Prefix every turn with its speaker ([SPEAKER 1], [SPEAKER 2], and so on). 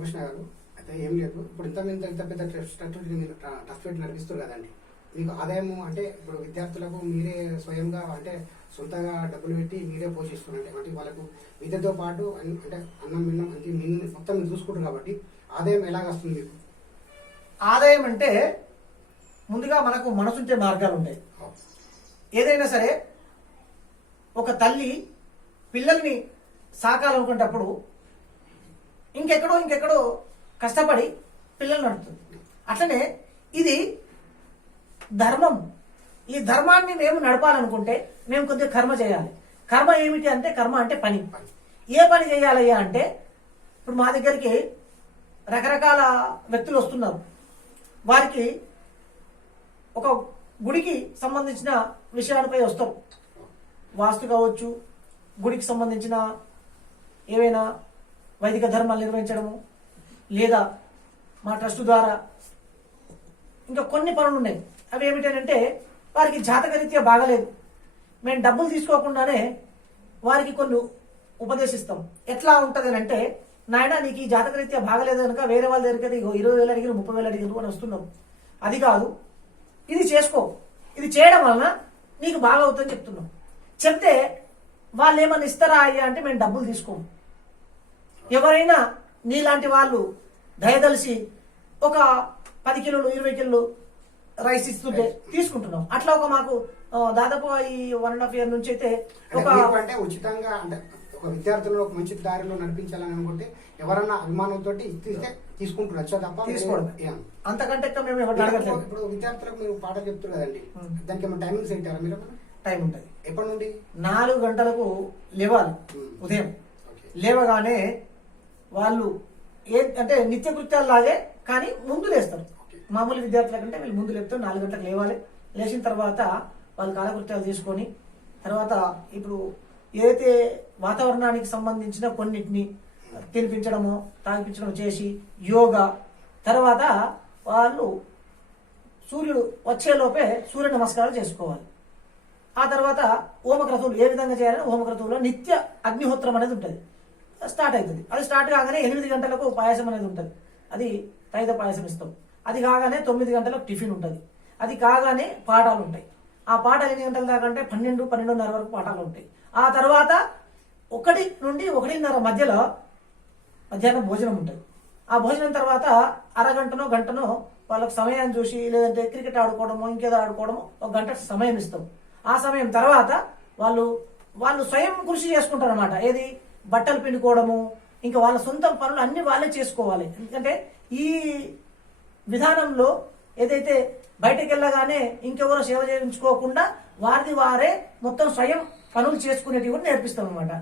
[SPEAKER 1] సుభాష్ గారు. అయితే ఏం లేదు. ఇప్పుడు ఇంత ఇంత ఇంత పెద్ద స్ట్రక్చర్ మీరు టఫ్ పెట్టి నడిపిస్తారు కదండి. మీకు ఆదాయము అంటే ఇప్పుడు విద్యార్థులకు మీరే స్వయంగా అంటే సొంతగా డబ్బులు పెట్టి మీరే పోషిస్తున్నారు. అంటే వాళ్ళకు విద్యతో పాటు అంటే అన్నం మిన్నం అంటే మీ మొత్తం మీరు చూసుకుంటారు కాబట్టి ఆదాయం ఎలాగ వస్తుంది మీకు?
[SPEAKER 2] ఆదాయం అంటే ముందుగా మనకు మనసుంటే మార్గాలు ఉంటాయి ఏదైనా సరే ఒక తల్లి పిల్లల్ని సాకాలనుకునేటప్పుడు ఇంకెక్కడో ఇంకెక్కడో కష్టపడి పిల్లలు నడుపుతుంది. అట్లనే ఇది ధర్మం. ఈ ధర్మాన్ని మేము నడపాలనుకుంటే మేము కొద్దిగా కర్మ చేయాలి. కర్మ ఏమిటి అంటే కర్మ అంటే పని. ఏ పని చేయాలయ్యా అంటే ఇప్పుడు మా దగ్గరికి రకరకాల వ్యక్తులు వస్తున్నారు. వారికి ఒక గుడికి సంబంధించిన విషయాలపై వస్తారు. వాస్తు కావచ్చు గుడికి సంబంధించిన ఏవైనా వైదిక ధర్మాలు నిర్వహించడము లేదా మా ట్రస్ట్ ద్వారా ఇంకా కొన్ని పనులు ఉన్నాయి. అవి ఏమిటంటే వారికి జాతకరీత్యా బాగలేదు. మేము డబ్బులు తీసుకోకుండానే వారికి కొన్ని ఉపదేశిస్తాం. ఎట్లా ఉంటుంది అంటే నాయన నీకు ఈ జాతకరీత్యా బాగలేదు కనుక వేరే వాళ్ళ దగ్గరికి అయితే ఇగో ఇరవై వేలు అడిగిన ముప్పై వేలు అడిగిరు అని వస్తున్నాం. అది కాదు. ఇది చేసుకో. ఇది చేయడం వలన నీకు బాగా అవుతుందని చెప్తున్నాం. చెప్తే వాళ్ళు ఏమన్నా ఇస్తారా అయ్యా అంటే మేము డబ్బులు తీసుకోము. ఎవరైనా నీలాంటి వాళ్ళు దయదలిసి ఒక పది కిలోలు ఇరవై కిలోలు రైస్ ఇస్తుంటే తీసుకుంటున్నాం అట్లా ఒక మాకు దాదాపు ఈ వన్ అండ్ హాఫ్ ఇయర్ నుంచి అయితే ఒక
[SPEAKER 1] అంటే ఉచితంగా అంటే ఒక విద్యార్థులను ఒక మంచి దారిలో నడిపించాలని అనుకుంటే ఎవరన్నా అభిమానంతో ఇస్తే తీసుకుంటారు వచ్చా తప్ప
[SPEAKER 2] తీసుకోవడం. అంతకంటే మేము
[SPEAKER 1] ఇప్పుడు విద్యార్థులకు మీరు పాఠాలు చెప్తారు కదండి. దానికి ఏమైనా టైమింగ్స్ పెట్టారా మీరు?
[SPEAKER 2] టైం ఉంటుంది
[SPEAKER 1] ఎప్పటి నుండి
[SPEAKER 2] నాలుగు గంటలకు లేవాలి. ఉదయం. లేవగానే వాళ్ళు ఏ అంటే నిత్యకృత్యాలు లాగే కానీ ముందు లేస్తారు. మామూలు విద్యార్థుల కంటే వీళ్ళు ముందు లేపుతారు నాలుగు గంటలకు లేవాలి. లేచిన తర్వాత వాళ్ళు కాలకృత్యాలు తీసుకొని తర్వాత ఇప్పుడు ఏదైతే వాతావరణానికి సంబంధించిన కొన్నిటిని తినిపించడము తాగిపించడం చేసి యోగా తర్వాత వాళ్ళు సూర్యుడు వచ్చేలోపే సూర్య నమస్కారాలు చేసుకోవాలి. ఆ తర్వాత హోమక్రతువులు ఏ విధంగా చేయాలని హోమక్రతువులో నిత్య అగ్నిహోత్రం అనేది ఉంటుంది. స్టార్ట్ అవుతుంది. అది స్టార్ట్ కాగానే ఎనిమిది గంటలకు పాయసం అనేది ఉంటుంది. అది తైద పాయసం ఇస్తాం. అది కాగానే తొమ్మిది గంటలకు టిఫిన్ ఉంటుంది. అది కాగానే పాఠాలు ఉంటాయి. ఆ పాఠాలు ఎన్ని గంటల దాకా అంటే పన్నెండు పన్నెండున్నర వరకు పాఠాలు ఉంటాయి. ఆ తర్వాత ఒకటి నుండి ఒకటిన్నర మధ్యలో మధ్యాహ్నం భోజనం ఉంటుంది. ఆ భోజనం తర్వాత అరగంటనో గంటనో వాళ్ళకి సమయాన్ని చూసి లేదంటే క్రికెట్ ఆడుకోవడమో ఇంకేదో ఆడుకోవడమో ఒక గంట సమయం ఇస్తాం. ఆ సమయం తర్వాత వాళ్ళు వాళ్ళు స్వయం కృషి చేసుకుంటారు అనమాట ఏది? బట్టలు పిండుకోవడము ఇంకా వాళ్ళ సొంత పనులు అన్ని వాళ్ళే చేసుకోవాలి. ఎందుకంటే ఈ విధానంలో ఏదైతే బయటకు వెళ్ళగానే ఇంకెవరో సేవ చేయించుకోకుండా వారిది వారే మొత్తం స్వయం పనులు చేసుకునేటివి కూడా నేర్పిస్తాం అనమాట